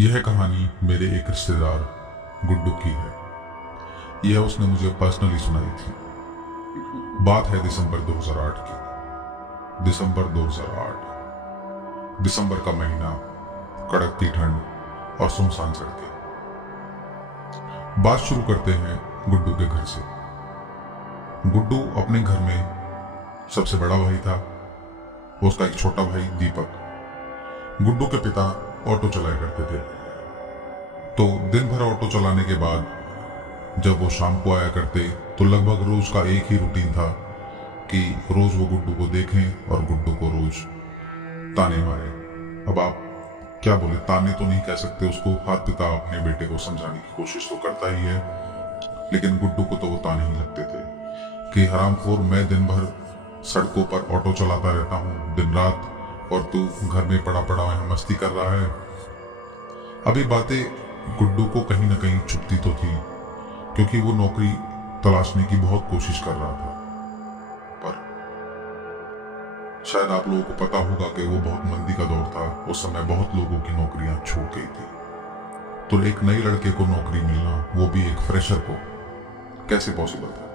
यह कहानी मेरे एक रिश्तेदार गुड्डू की है। यह उसने मुझे पर्सनली सुनाई थी। बात है दिसंबर 2008 की। दिसंबर 2008, दिसंबर का महीना, कड़कती ठंड और सुनसान सड़कें। बात शुरू करते हैं गुड्डू के घर से। गुड्डू अपने घर में सबसे बड़ा भाई था। उसका एक छोटा भाई दीपक। गुड्डू के पिता ऑटो चलाया करते थे, तो दिन भर ऑटो चलाने के बाद जब वो शाम को आया करते तो लगभग रोज का एक ही रूटीन था कि रोज वो गुड्डू को देखें और गुड्डू को रोज ताने मारे। अब आप क्या बोले, ताने तो नहीं कह सकते उसको, हर पिता अपने बेटे को समझाने की कोशिश तो करता ही है, लेकिन गुड्डू को तो वो ताने ही लगते थे कि हरामखोर, मैं दिन भर सड़कों पर ऑटो चलाता रहता हूँ दिन रात, और तू घर में पड़ा पड़ा यहाँ मस्ती कर रहा है। अभी बातें गुड्डू को कहीं ना कहीं चुभती तो थी, क्योंकि वो नौकरी तलाशने की बहुत कोशिश कर रहा था, पर शायद आप लोगों को पता होगा कि वो बहुत मंदी का दौर था। उस समय बहुत लोगों की नौकरियां छूट गई थी, तो एक नए लड़के को नौकरी मिलना, वो भी एक फ्रेशर को, कैसे पॉसिबल था।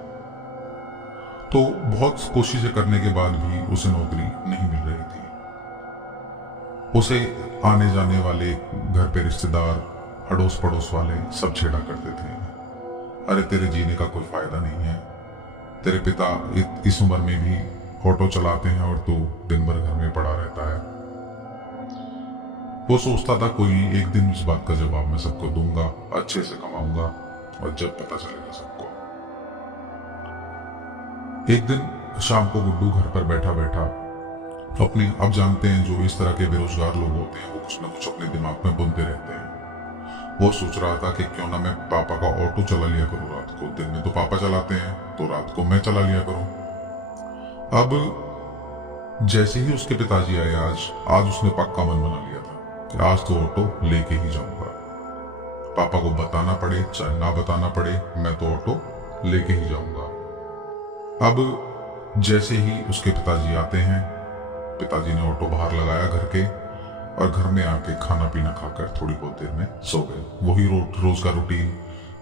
तो बहुत कोशिशें करने के बाद भी उसे नौकरी नहीं मिल रही थी। उसे आने जाने वाले घर पे रिश्तेदार, अड़ोस पड़ोस वाले सब छेड़ा करते थे, अरे तेरे जीने का कोई फायदा नहीं है, तेरे पिता इस उम्र में भी ऑटो चलाते हैं और तू दिन भर घर में पड़ा रहता है। वो सोचता था कोई नहीं, एक दिन इस बात का जवाब मैं सबको दूंगा, अच्छे से कमाऊंगा, और जब पता चलेगा सबको। एक दिन शाम को गुड्डू घर पर बैठा बैठा अपने, अब जानते हैं जो इस तरह के बेरोजगार लोग होते हैं वो कुछ ना कुछ अपने दिमाग में बुनते रहते हैं। वो सोच रहा था कि क्यों ना मैं पापा का ऑटो चला लिया करूं रात को। दिन में तो पापा चलाते हैं, तो रात को मैं चला लिया करूं। अब जैसे ही उसके पिताजी आए, आज उसने पक्का मन बना लिया था कि आज तो ऑटो लेके ही जाऊंगा। पापा को बताना पड़े चाहे ना बताना पड़े, मैं तो ऑटो लेके ही जाऊंगा। अब जैसे ही उसके पिताजी आते हैं, पिताजी ने ऑटो बाहर लगाया घर के, और घर में आके खाना पीना खाकर थोड़ी बहुत देर में सो गए। वही रोज का रूटीन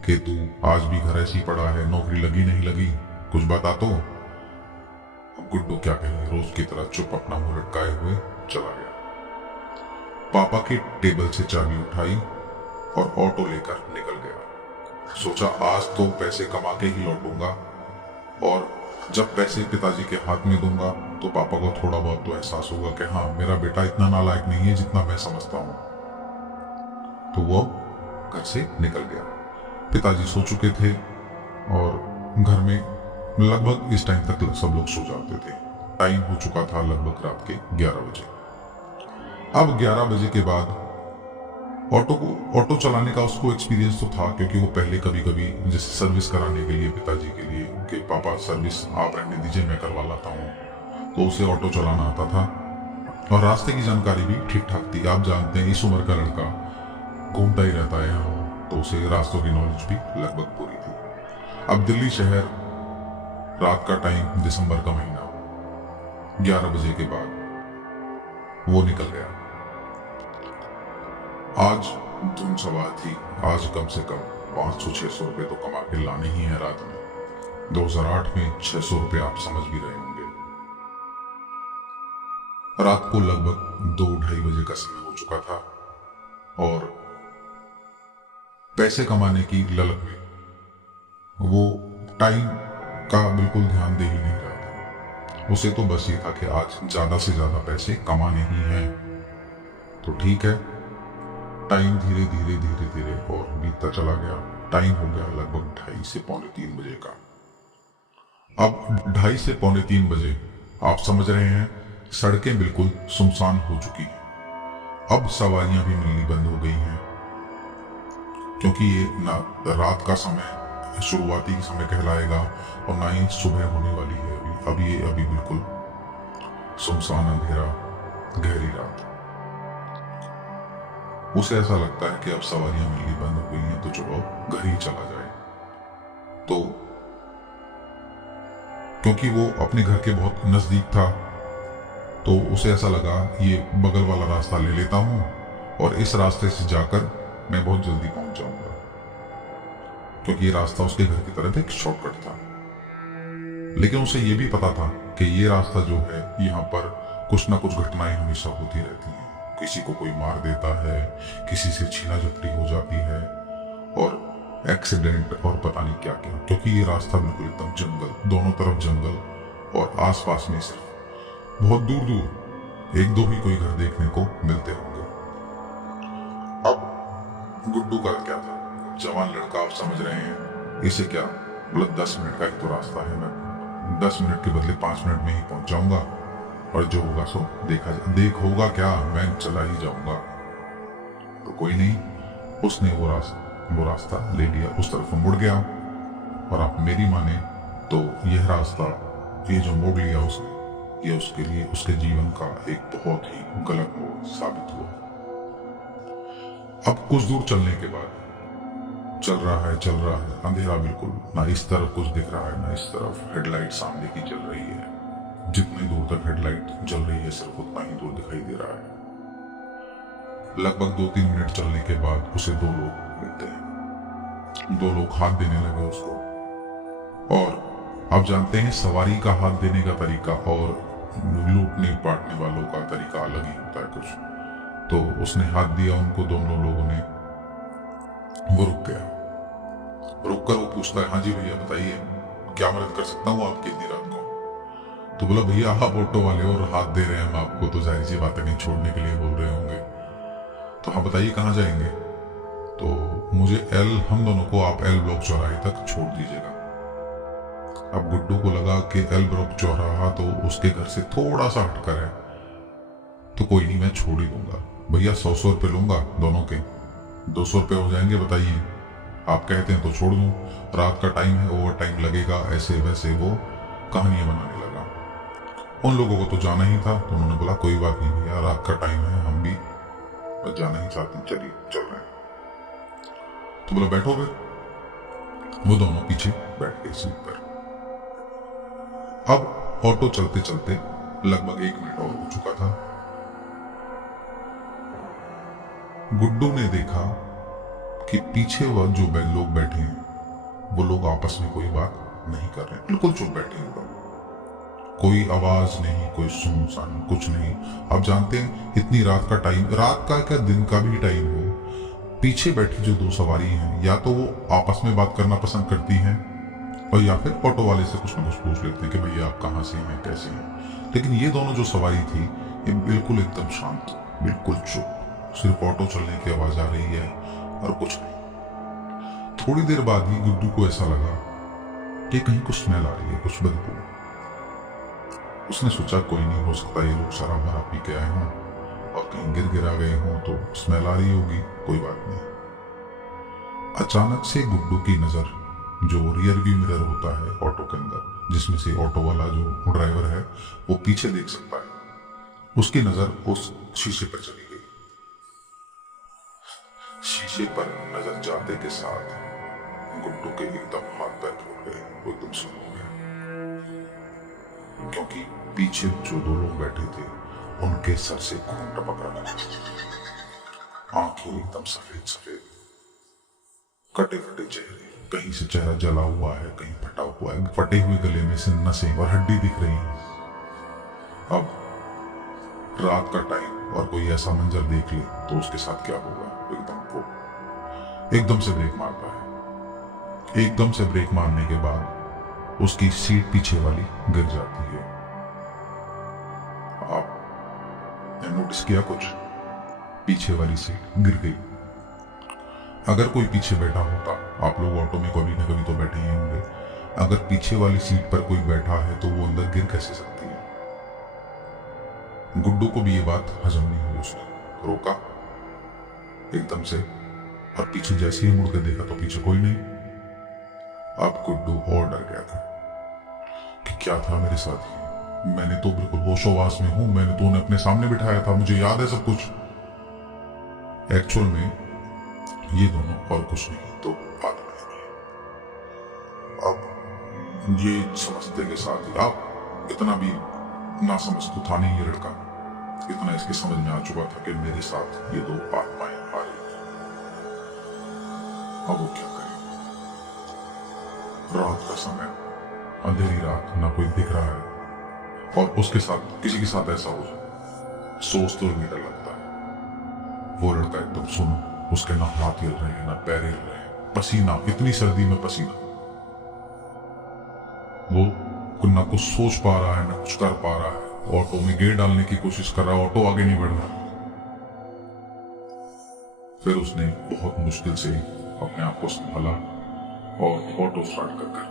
कि तू आज भी घर ऐसी पड़ा है, नौकरी लगी नहीं लगी, कुछ बता तो। अब गुड्डू क्या कहे, रोज की तरह चुप अपना मुंह लटकाए हुए चला गया। पापा की टेबल से चाबी उठाई और ऑटो लेकर निकल गया। सोचा आज तो पैसे कमा के ही लौटूंगा, और जब पैसे पिताजी के हाथ में दूंगा तो पापा को थोड़ा बहुत तो एहसास होगा कि हाँ, मेरा बेटा इतना नालायक नहीं है जितना मैं समझता हूं। तो वो घर से निकल गया। पिताजी सो चुके थे और घर में लगभग इस टाइम तक सब लोग सो जाते थे। टाइम हो चुका था लगभग रात के 11 बजे। अब 11 बजे के बाद ऑटो चलाने का उसको एक्सपीरियंस तो था, क्योंकि वो पहले कभी कभी जैसे सर्विस कराने के लिए पिताजी के लिए कि पापा सर्विस आप रहने दीजिए मैं करवा लाता हूँ, तो उसे ऑटो चलाना आता था और रास्ते की जानकारी भी ठीक ठाक थी। आप जानते हैं इस उम्र का लड़का घूमता ही रहता है यहाँ, तो उसे रास्तों की नॉलेज भी लगभग पूरी थी। अब दिल्ली शहर, रात का टाइम, दिसंबर का महीना, 11 बजे के बाद वो निकल गया। आज धुन सवार थी, आज कम से कम 500-600 रुपए तो कमा के लाने ही है रात में। 2008 में 600 रुपए आप समझ भी रहे होंगे। रात को लगभग 2-2:30 बजे का समय हो चुका था, और पैसे कमाने की ललक में वो टाइम का बिल्कुल ध्यान दे ही नहीं रहा था। उसे तो बस ये था कि आज ज्यादा से ज्यादा पैसे कमाने ही हैं। तो ठीक है, टाइम धीरे धीरे और बीतता चला गया। टाइम हो गया लगभग 2:30 से 2:45 बजे का। अब 2:30 से 2:45 बजे आप समझ रहे हैं, सड़कें बिल्कुल सुनसान हो चुकी हैं। अब सवारियां भी मिलनी बंद हो गई हैं, क्योंकि ये ना रात का समय शुरुआती समय कहलाएगा और ना ही सुबह होने वाली है। अभी बिल्कुल सुनसान, अंधेरा, गहरी रात। उसे ऐसा लगता है कि अब सवारियां मिलनी बंद हो गई हैं, तो चलो घर ही चला जाए। तो क्योंकि वो अपने घर के बहुत नजदीक था, तो उसे ऐसा लगा ये बगल वाला रास्ता ले लेता हूँ और इस रास्ते से जाकर मैं बहुत जल्दी पहुंच जाऊंगा, क्योंकि ये रास्ता उसके घर की तरफ एक शॉर्टकट था। लेकिन उसे ये भी पता था कि ये रास्ता जो है, यहाँ पर कुछ ना कुछ घटनाएं हमेशा होती रहती हैं। किसी को कोई मार देता है, किसी से छीना झपटी हो जाती है, और एक्सीडेंट और पता नहीं क्या क्या, क्योंकि ये रास्ता बिल्कुल एकदम जंगल, दोनों तरफ जंगल, और आसपास में सिर्फ बहुत दूर दूर एक दो ही कोई घर देखने को मिलते होंगे। अब गुड्डू का क्या था, जवान लड़का, आप समझ रहे हैं, इसे क्या, मतलब 10 मिनट का ही तो रास्ता है, मैं 10 मिनट के बदले 5 मिनट में ही पहुंच जाऊंगा, और जो होगा सो देख होगा क्या, मैं चला ही जाऊंगा। तो कोई नहीं, उसने वो रास्ता ले लिया, उस तरफ मुड़ गया। और आप मेरी माने तो यह रास्ता, ये जो मोड़ लिया उसने, ये उसके लिए उसके जीवन का एक बहुत ही गलत मोड़ साबित हुआ। अब कुछ दूर चलने के बाद चल रहा है, अंधेरा बिल्कुल, ना इस तरफ कुछ दिख रहा है ना इस तरफ, हेडलाइट सामने की जल रही है, जितनी दूर तक हेडलाइट जल रही है सिर्फ उतना ही दूर दिखाई दे रहा है। लगभग 2-3 मिनट चलने के बाद उसे 2 लोग मिलते हैं। 2 लोग हाथ देने लगे उसको, और आप जानते हैं सवारी का हाथ देने का तरीका और लूटने पाटने वालों का तरीका अलग ही होता है कुछ। तो उसने हाथ दिया उनको, दोनों लोगों ने। वो रुक गया, रुक कर वो पूछता है, हाँ जी भैया बताइए, क्या मदद कर सकता हूँ आपकी इतनी रात को? तो बोला, भैया आप ऑटो वाले हो और हाथ दे रहे हैं हम आपको, तो जाहिर सी बात है कहीं छोड़ने के लिए बोल रहे होंगे। तो हाँ बताइए कहाँ जाएंगे? तो मुझे हम दोनों को आप एल ब्लॉक चौराहे तक छोड़ दीजिएगा। अब गुड्डू को लगा कि एल ब्लॉक चौराहा तो उसके घर से थोड़ा सा हटकर है, तो कोई नहीं, मैं छोड़ ही दूंगा। भैया 100 रुपये लूंगा दोनों के, 200 रुपये हो जाएंगे, बताइए। आप कहते हैं तो छोड़ दूं, रात का टाइम है, ओवर टाइम लगेगा, ऐसे वैसे वो कहानियां बनाने लगा। उन लोगों को तो जाना ही था, तो उन्होंने बोला कोई बात नहीं भैया, रात का टाइम है, हम भी बस जाना ही चाहते हैं, चलिए चल रहे हैं। तो बोला बैठो फिर। वो दोनों पीछे बैठ गए सीट पर। अब ऑटो चलते चलते लगभग 1 मिनट और हो चुका था। गुड्डू ने देखा कि पीछे वह जो लोग बैठे हैं, वो लोग आपस में कोई बात नहीं कर रहे, बिल्कुल चुप बैठे हैं लोग, कोई आवाज नहीं, कोई सुनसान कुछ नहीं। आप जानते हैं इतनी रात का टाइम, रात का क्या दिन का भी टाइम हो, पीछे बैठी जो 2 सवारी हैं, या तो वो आपस में बात करना पसंद करती हैं, और या फिर ऑटो वाले से कुछ ना कुछ पूछ लेते हैं कि भैया आप कहाँ से हैं, कैसे हैं। लेकिन ये दोनों जो सवारी थी, ये बिल्कुल एकदम शांत, बिल्कुल चुप, सिर्फ ऑटो चलने की आवाज आ रही है और कुछ नहीं। थोड़ी देर बाद ही गुड्डू को ऐसा लगा कि कहीं कुछ स्मेल आ रही है, कुछ बदबू। उसने सोचा कोई नहीं, हो सकता ये लोग शराब भरा पी के आए हों और कहीं गिर गिरा गए हों, तो स्मेल आ रही होगी, कोई बात नहीं। अचानक से गुड्डू की नजर, जो रियर व्यू मिरर होता है ऑटो के अंदर, जिसमें से ऑटो वाला जो ड्राइवर है वो पीछे देख सकता है, उसकी नजर उस शीशे पर चली गई। शीशे पर नजर जाते के साथ गुड्डू के एकदम हाथ पैर फूल गए, वो एकदम सुन हो गया, क्योंकि पीछे जो 2 लोग बैठे थे उनके सर से खून टपक रहा था, आंखें एकदम सफेद सफेद, कटे फटे चेहरे, कहीं से चेहरा जला हुआ है, कहीं फटा हुआ है, फटे हुए गले में से नसें और हड्डी दिख रही है। अब रात का टाइम और कोई ऐसा मंजर देख ले तो उसके साथ क्या होगा? एकदम से ब्रेक मारता है। एकदम से ब्रेक मारने के बाद उसकी सीट पीछे वाली गिर जाती है। आपने नोटिस किया कुछ? पीछे वाली सीट गिर गई। अगर कोई पीछे बैठा होता, आप लोग ऑटो में कभी ना कभी तो बैठे ही होंगे, अगर पीछे वाली सीट पर कोई बैठा है तो वो अंदर गिर कैसे सकती है? गुड्डू को भी ये बात हजम नहीं हुई। उसने रोका एकदम से, और पीछे जैसे ही मुड़ के देखा तो पीछे कोई नहीं। अब गुड्डू और डर गया था कि क्या था मेरे साथ ही। मैंने तो बिल्कुल होशोवास में हूं, मैंने तो उन्हें अपने सामने बिठाया था, मुझे याद है सब कुछ। एक्चुअल में ये दोनों और कुछ नहीं तो आदमी हैं। अब ये समझते के साथ ही, आप इतना भी ना समझ तो था नहीं ये लड़का, इतना इसके समझ में आ चुका था कि मेरे साथ ये दो आत्माएं आ रही हैं। अब वो क्या करे? रात का समय, अंधेरी रात, ना कोई दिख रहा है, और उसके साथ किसी के साथ ऐसा हो जाए, सोच तो भी डर लगता है। वो लड़का एकदम सुन, उसके ना हाथ हिल रहे हैं ना पैर हिल रहे हैं, पसीना, इतनी सर्दी में पसीना। वो ना कुछ सोच पा रहा है ना कुछ कर पा रहा है। ऑटो में गियर डालने की कोशिश कर रहा है, ऑटो आगे नहीं बढ़ रहा। फिर उसने बहुत मुश्किल से अपने आप को संभाला और ऑटो स्टार्ट कर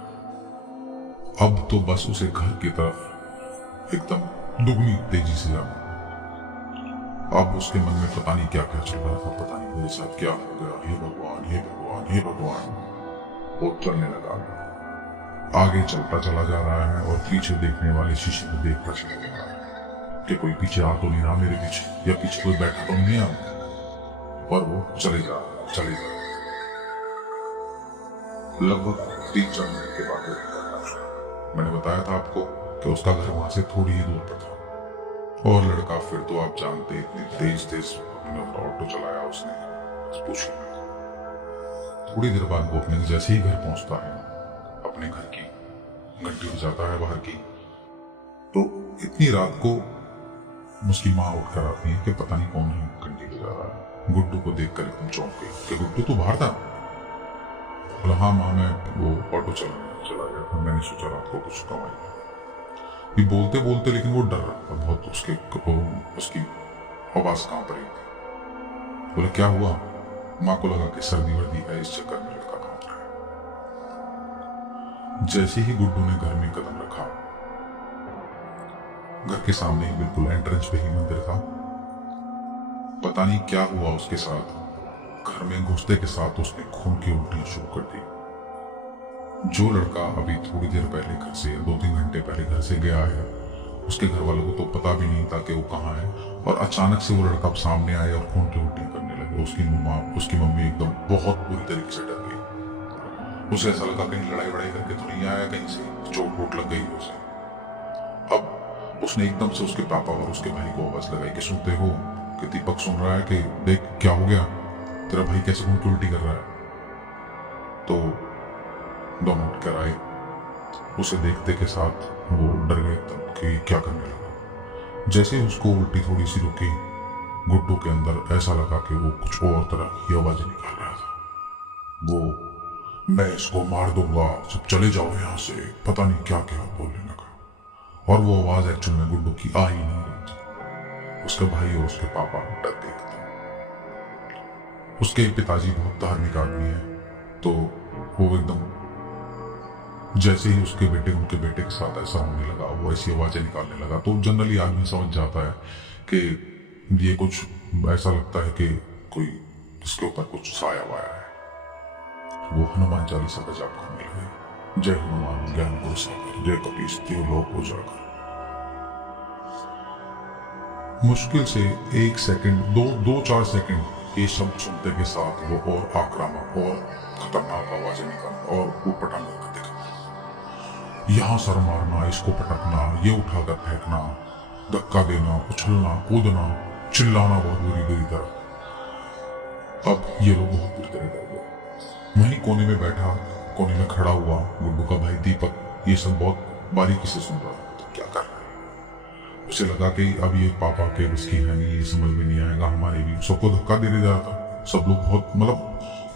अब तो बस उसे घर की तरफ एकदम दुगनी तेजी से जाना। अब उसके मन में पता नहीं क्या क्या चल रहा था, पता नहीं मेरे साथ क्या हो गया, हे भगवान हे भगवान हे भगवान। वो चलने लगा, आगे चलता चला जा रहा है और पीछे देखने वाले शीशे में देखता चला जा रहा है कि कोई पीछे आ तो नहीं रहा मेरे पीछे, या पीछे कोई बैठा तो नहीं है। पर वो चले जा रहा। लगभग 3-4 मिनट के बाद मैंने बताया था आपको कि उसका घर वहां से थोड़ी ही दूर पर था। और लड़का फिर तो आप जानते, इतनी तेज ऑटो चलाया उसने, पूछिए। थोड़ी देर बाद वो अपने जैसे ही घर पहुंचता है, अपने घर की घंटी बजाता है बाहर की, तो इतनी रात को उसकी माँ उठकर आती है कि पता नहीं कौन है घंटी बजा रहा है। गुड्डू को देखकर एकदम चौंक गई कि गुड्डू तो बाहर था। बोला हाँ माँ, मैं वो ऑटो चला गया था, मैंने सोचा रात को कुछ कमाई। ये बोलते बोलते लेकिन वो डर रहा था बहुत, उसकी आवाज कांप रही थी। बोला क्या हुआ? माँ को लगा कि सर्दी वर्दी है, इस चक्कर में लड़का कांप रहा है। जैसे ही गुड्डू ने घर में कदम रखा, घर के सामने ही बिल्कुल एंट्रेंस पे ही मंदिर था। पता नहीं क्या हुआ उसके साथ, घर में घुसते के साथ उसने खून की उल्टियां शुरू कर दी। जो लड़का अभी थोड़ी देर पहले घर से, 2-3 घंटे पहले घर से गया है, उसके घर वालों को तो पता भी नहीं था कि वो कहाँ है, और अचानक से वो लड़का सामने आया और खून की उल्टियां करने लगे। उसकी मम्मी एकदम बहुत बुरी तरीके से डर गई। उसे ऐसा लगा कहीं लड़ाई वड़ाई करके तो नहीं आया, कहीं से चोट वोट लग गई उसे। अब उसने एकदम से उसके पापा और उसके भाई को आवाज लगाई कि सुनते हो कि दीपक सुन रहा है कि देख क्या हो गया, तेरा भाई कैसे खून की उल्टी कर रहा है। तो दोनों उठकर आए, उसे देखते के साथ वो डर गए एकदम कि क्या करने लगा। जैसे उसको उल्टी थोड़ी सी रुकी, गुड्डू के अंदर ऐसा लगा कि वो कुछ और तरह की आवाजें निकाल रहा था। वो मैं इसको मार दूंगा, सब चले जाओ यहाँ से, पता नहीं क्या क्या बोलने लगा। और वो आवाज एक्चुअल में गुड्डू की आ ही नहीं रही थी। उसके भाई और उसके पापा डर गए। उसके पिताजी बहुत धार्मिक आदमी है, तो वो एकदम जैसे ही उनके बेटे के साथ ऐसा होने लगा, वो ऐसी आवाजें निकालने लगा, तो जनरली आदमी समझ जाता है कि ये कुछ ऐसा लगता है कि कोई इसके ऊपर कुछ साया वाया है। वो हनुमान चालीसा का जाप करने लगे, जय हनुमान ज्ञान गुरु सागर, जय कपीस तिहु लोक उजागर। मुश्किल से 1 सेकंड, 2-4 सेकंड ये शब्द सुनते के साथ वो और आक्रामक और खतरनाक आवाजें निकालना और ऊटपटांग करते गए। यहाँ सर मारना, इसको पटकना, ये उठाकर फेंकना, धक्का देना, उछलना, कूदना, चिल्लाना बहुत बुरी तरह। अब ये लोग बहुत बुरी तरह डर गए। वहीं कोने में बैठा, कोने में खड़ा हुआ गुड्डू का भाई दीपक ये सब बहुत बारीकी से सुन रहा था। तो क्या कर रहा है? उसे लगा कि अब ये पापा के उसकी है नहीं, ये समझ में नहीं आएगा, हमारे भी सबको धक्का दे रहा था। सब लोग बहुत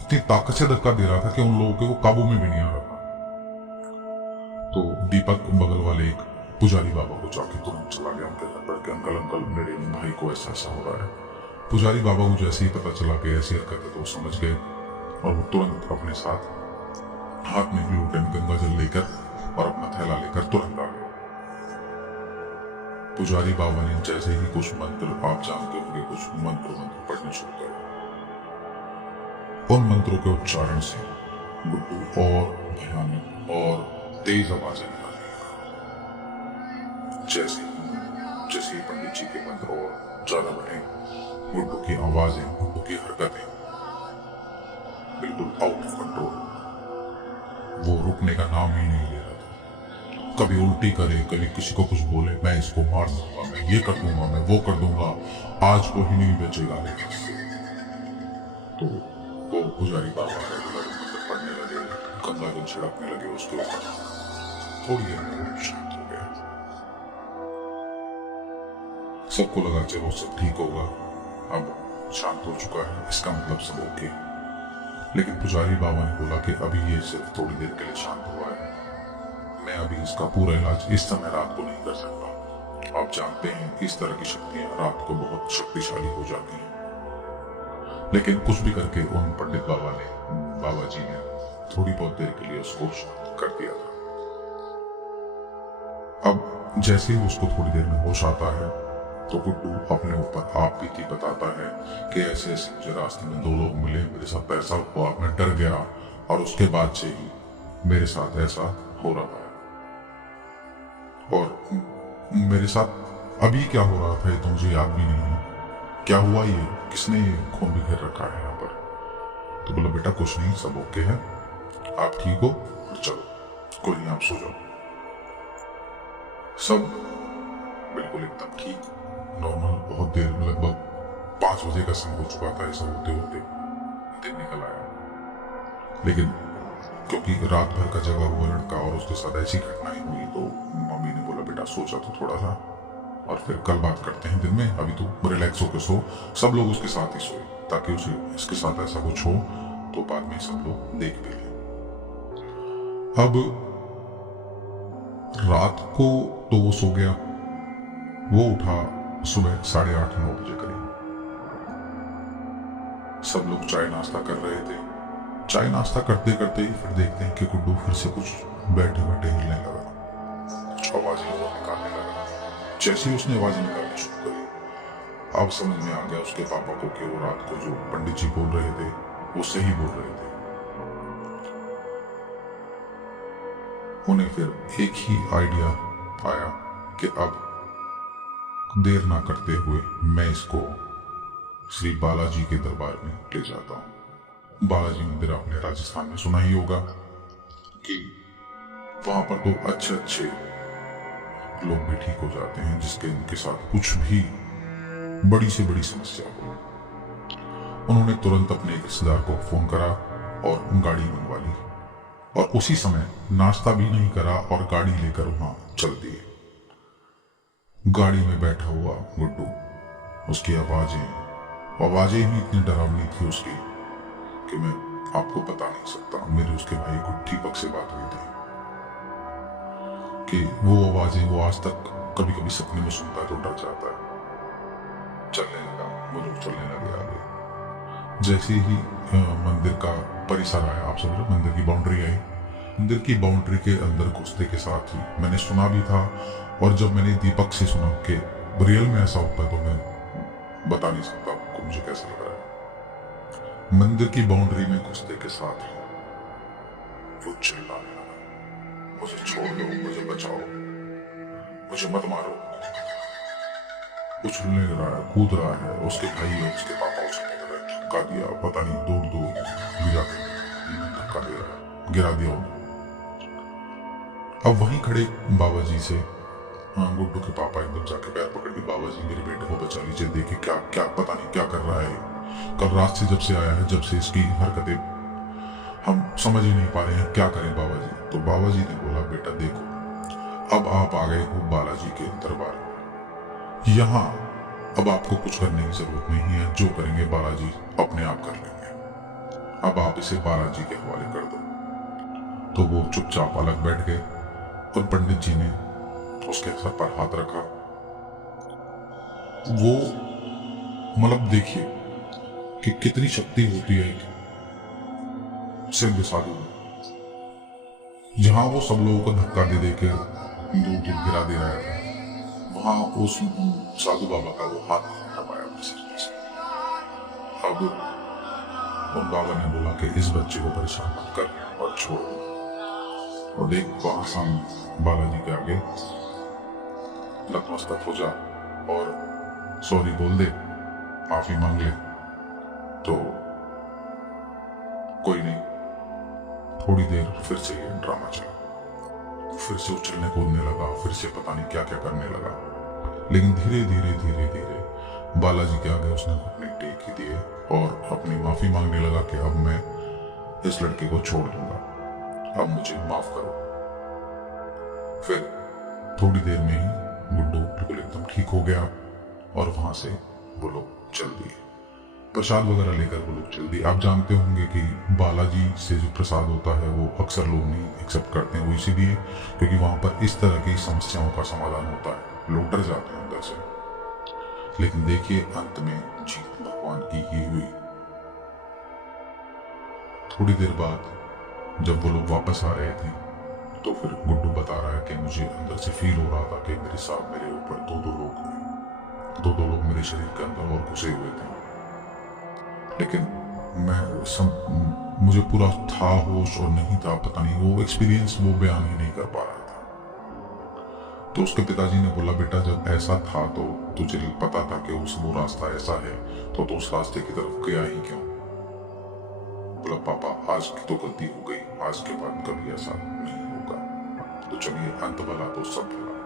इतनी ताकत से धक्का दे रहा था कि उन लोगों के वो काबू में भी नहीं आ रहा था। तो दीपक बगल वाले एक पुजारी बाबा को जाके तुरंत चला गया उनके घर पर कि अंकल मेरे भाई को ऐसा हो रहा है। पुजारी बाबा को जैसे ही पता चला कि ऐसी हरकत है तो समझ गए, और वो तुरंत अपने साथ हाथ में लोटे में गंगा जल लेकर और अपना थैला लेकर तुरंत आ गए। पुजारी बाबा ने जैसे ही कुछ मंत्र, आप जानते होंगे, कुछ मंत्र पढ़ने शुरू करे। उन मंत्रों के उच्चारण से गुड्डू और भयानक और तेज आवाजें निकालने लगा। जैसे ही पंडित जी के मंत्र और ज्यादा बढ़े, गुड्डू की आवाजें, गुड्डू की हरकतें बिल्कुल आउट ऑफ कंट्रोल। वो रुकने का नाम ही नहीं ले रहा था। कभी उल्टी करे, कभी किसी को कुछ बोले, मैं इसको मार दूंगा, मैं ये कर दूंगा, मैं वो कर दूंगा, आज को ही नहीं बेचेगा। तो वो पुजारी बाबा रेगुलर मंत्र पढ़ने लगे, गंगा जल छिड़कने लगे उसके ऊपर। थोड़ी देर में वो शांत हो गया। सबको लगा चलो सब ठीक होगा, अब शांत हो चुका है, इसका मतलब सब ओके। लेकिन पुजारी बाबा ने बोला कि अभी ये सिर्फ थोड़ी देर के लिए शांत हुआ है, मैं अभी इसका पूरा इलाज इस समय रात को नहीं कर सकता। आप जानते हैं इस तरह की शक्तियां रात को बहुत शक्तिशाली हो जाती हैं। लेकिन कुछ भी करके उन पंडित बाबा जी ने थोड़ी बहुत देर के लिए उसको शांत कर दिया था। अब जैसे ही उसको थोड़ी देर में होश आता है तो गुड्डू अपने ऊपर आप बीती बताता है कि ऐसे ऐसे मुझे रास्ते में 2 लोग मिले, मेरे साथ ऐसा हुआ, मैं डर गया और उसके बाद से ही मेरे साथ ऐसा हो रहा है। और मेरे साथ अभी क्या हो रहा था ये तो मुझे याद भी नहीं है। क्या हुआ, ये किसने ये खून बिखेर रखा है यहाँ पर? तो बोला बेटा कुछ नहीं, सब ओके है, आप ठीक हो, चलो कोई नहीं, आप सो जाओ। सब बिल्कुल एकदम ठीक, नॉर्मल। बहुत देर, लगभग 5 बजे का समय हो चुका था ऐसा होते होते दिन निकल आया। लेकिन क्योंकि रात भर का जगा हुआ लड़का और उसके साथ ऐसी घटनाएं हुई तो मम्मी ने बोला बेटा सोचा तो थोड़ा सा, और फिर कल बात करते हैं दिन में, अभी तो रिलैक्स होकर सो। सब लोग उसके साथ ही सोए ताकि उसे इसके साथ ऐसा कुछ हो तो बाद में सब लोग देख भी लें। अब रात को तो वो सो गया, वो उठा सुबह 8:30-9 बजे करीब। सब लोग चाय नाश्ता कर रहे थे। चाय नाश्ता करते करते ही फिर देखते हैं कि गुड्डू फिर से कुछ बैठे बैठे हिलने लगा, कुछ आवाजें निकालने लगा। जैसे ही उसने आवाजें निकालनी शुरू करी, अब समझ में आ गया उसके पापा को कि वो रात को जो पंडित जी बोल रहे थे वो सही बोल रहे थे। उन्हें फिर एक ही आइडिया आया कि अब देर ना करते हुए मैं इसको श्री बालाजी के दरबार में ले जाता हूँ। बालाजी मंदिर आपने राजस्थान में सुना ही होगा कि वहां पर तो अच्छे अच्छे लोग भी ठीक हो जाते हैं जिसके इनके साथ कुछ भी बड़ी से बड़ी समस्या हो। उन्होंने तुरंत अपने एक रिश्तेदार को फोन करा और गाड़ी मंगवा ली और उसी समय नाश्ता भी नहीं करा और गाड़ी लेकर वहां चल दिए। गाड़ी में बैठा हुआ गुड्डू, उसकी आवाजें ही इतनी डरावनी थी उसकी कि मैं आपको बता नहीं सकता। मेरे उसके भाई दीपक से बात हुई थी कि वो आवाजें वो आज तक कभी कभी सपने में सुनता है तो डर जाता है। चलने लगा, वो लोग चलने लगे आगे। जैसे ही मंदिर का परिसर आया, आप समझ, मंदिर की बाउंड्री आई। मंदिर की बाउंड्री के अंदर घुसते के साथ ही मैंने सुना भी था, और जब मैंने दीपक से सुना कि रियल में ऐसा होता है तो मैं बता नहीं सकता आपको मुझे कैसा लग रहा है। मंदिर की बाउंड्री में घुसते के साथ ही वो चिल्लाने लगा, मुझे छोड़ दो, मुझे बचाओ, मुझे मत मारो। उछलने रहा है, कूद रहा है। उसके भाई और उसके पापा उछलने लगे, धक्का दिया, पता नहीं दो धक्का दे रहा है, गिरा दिया उन्हें। अब वहीं खड़े बाबा जी से गुड्डू के पापा एकदम जाके पैर पकड़ के, बाबा जी मेरे बेटे को बचा लीजिए, देखिए क्या क्या पता नहीं क्या कर रहा है। कल रात से जब से आया है, जब से इसकी हरकतें हम समझ ही नहीं पा रहे हैं, क्या करें बाबा जी। तो बाबा जी ने बोला बेटा देखो, अब आप आ गए हो बालाजी के दरबार में, यहाँ अब आपको कुछ करने की जरूरत नहीं है, जो करेंगे बालाजी अपने आप कर लेंगे, अब आप इसे बालाजी के हवाले कर दो। तो वो चुपचाप अलग बैठ गए और पंडित जी ने उसके सर पर हाथ रखा। वो मतलब देखिए कि कितनी शक्ति होती है सिद्ध साधु में, जहां वो सब लोगों को धक्का दे दे के दूर दूर गिरा दे रहा था, वहां उस साधु बाबा का वो हाथ नहीं हटा पाया अपने शरीर से। अब उन बाबा ने बोला कि इस बच्चे को परेशान मत कर और छोड़ दो, और देख वहां सामने बालाजी के आगे नतमस्तक हो जा और सॉरी बोल दे, माफी मांग ले, तो कोई नहीं। थोड़ी देर फिर से ये ड्रामा चला। फिर से उछलने कूदने लगा, फिर से पता नहीं क्या क्या करने लगा। लेकिन धीरे धीरे धीरे धीरे बालाजी के आगे उसने अपने टेक ही दिए और अपनी माफी मांगने लगा कि अब मैं इस लड़के को छोड़ दूंगा, अब मुझे माफ करो। फिर थोड़ी देर में ही गुड्डू बिल्कुल एकदम ठीक हो गया और वहां से वो लोग चल दिए। प्रसाद वगैरह लेकर वो लोग चल दिए। आप जानते होंगे कि बालाजी से जो प्रसाद होता है वो अक्सर लोग नहीं एक्सेप्ट करते हैं, वो इसीलिए क्योंकि वहां पर इस तरह की समस्याओं का समाधान होता है, लोग डर जाते हैं अंदर से। लेकिन देखिए अंत में जीत भगवान की ही हुई। थोड़ी देर बाद जब वो लोग वापस आ रहे थे तो फिर गुड्डू बता रहा है कि मुझे अंदर से फील हो रहा था कि मेरे साथ मेरे ऊपर दो लोग मेरे शरीर के अंदर और घुसे हुए थे, लेकिन मुझे पूरा था होश और नहीं था, पता नहीं वो एक्सपीरियंस वो बयान ही नहीं कर पा रहा था। तो उसके पिताजी ने बोला, बेटा जब ऐसा था तो तुझे पता था कि वो रास्ता ऐसा है तो उस रास्ते की तरफ गया ही क्यों? बोला, पापा आज की तो गलती हो गई, आज के बाद कभी ऐसा नहीं होगा। तो चलिए अंत भला तो सब भला।